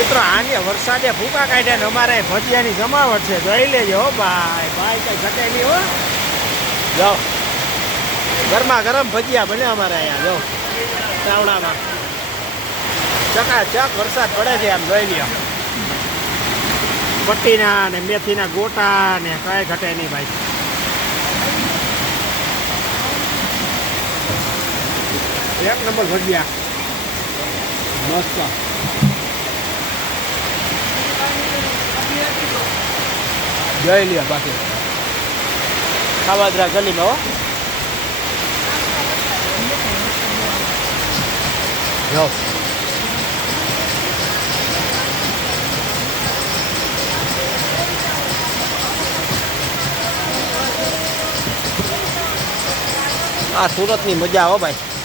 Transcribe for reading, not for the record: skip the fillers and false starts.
મિત્રો આને વરસાદે ભૂકા કાઢ્યા ને અમારે ભજીયાની જમાવટ છે જોઈ લેજો હો ભાઈ ભાઈ કઈ ઘટે નહીં હો જાઓ ગરમા ગરમ ભજીયા બને અમારે અહીંયા જો તાવડામાં ચકાચક વરસાદ પડે છે આમ જોઈ લ્યો પટ્ટીના ને મેથીના ગોટા ને કાંઈ ઘટે નહીં ભાઈ એક નંબર ભજીયા મસ્ત જોઈ લ્યો બાકી ખાવાદરા ગલીમાં હો જો આ સુરતની મજા હો ભાઈ